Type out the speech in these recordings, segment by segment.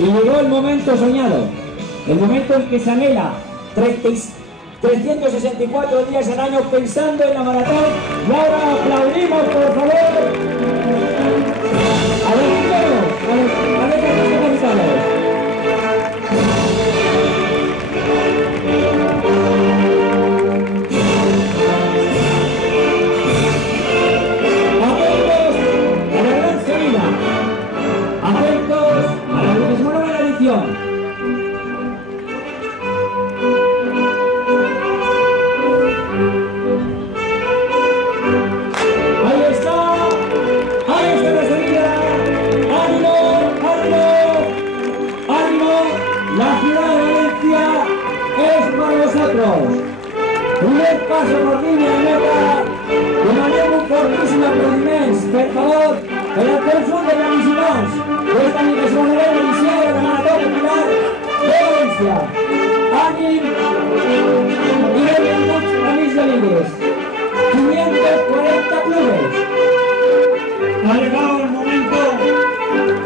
Y llegó el momento soñado, el momento en que se anhela 364 días al año pensando en la maratón. Y ahora aplaudimos, por favor, a los primeros, a los organizados. Atentos a la gran salida, atentos a la 29ª edición. Primer paso por línea de meta, demanemos por fortíssim aplaudiments, per favor, per al conjunt de participants d'esta 29ª edició de la Marató Popular de València. Ànim i benvinguts, amics i amigues. 540 clubes. Ha llegado el momento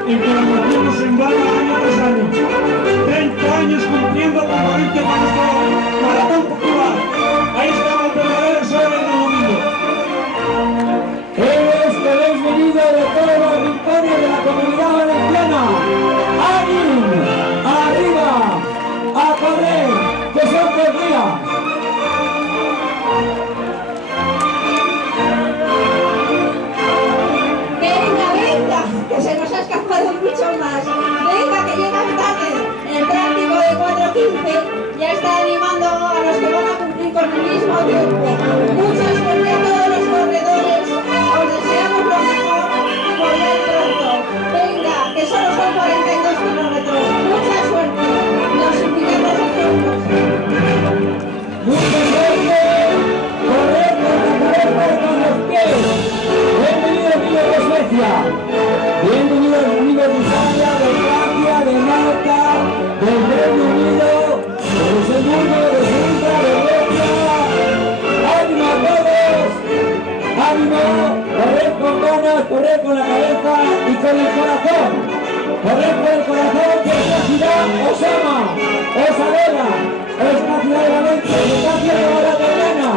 en que la motivos en vano año tras año. 30 años cumpliendo compromiso con nuestro Maratón Popular. Ahí estamos, verdaderos héroes del domingo. Héroes que habéis venido de todos los rincones de la Comunidad Valenciana. ¡Ánimo! ¡Arriba! ¡A correr! ¡Que son 3 días! Que se nos ha escapado mucho más. Venga, que llegan tarde. En el práctico de 4:15 ya está animando a los que van a cumplir con el mismo tiempo. Mucha suerte a todos los corredores. Os deseamos lo mejor y volver pronto. Venga, que solo son 42 kilómetros. Mucha suerte. Nos suplicamos a todos. ¡Mucha suerte! ¡Correr con la cabeza y con los pies! ¡Bienvenidos, amigos de Suecia! Bienvenidos, amigos de Italia, de Francia, de Malta, del Reino Unido, de Luxemburgo, de Suiza, de Grecia. ¡Ánimo a todos! ¡Ánimo! Correr con ganas, correr con la cabeza y con el corazón. Correr con el corazón, que esta ciudad os ama, os adora. Esta ciudad de Valencia, que está haciendo la maratoniana.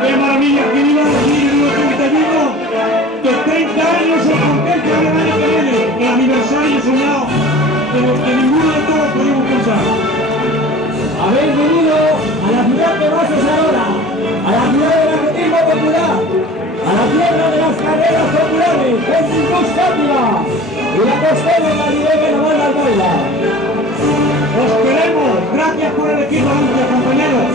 ¡Qué maravilla! Que iba a decir el 31 que 30 años se contempla el año que viene, el aniversario soñado de lo que ninguno de todos podemos pensar. Habéis venido a la ciudad de Bases ahora, a la ciudad del atletismo popular, a la tierra de las carreras populares, es Inconstancia, y la costera en la nivel de la banda al baila. ¡Os queremos! ¡Gracias por elegir Valencia, compañeros!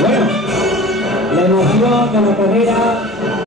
Bueno, la emoción de la carrera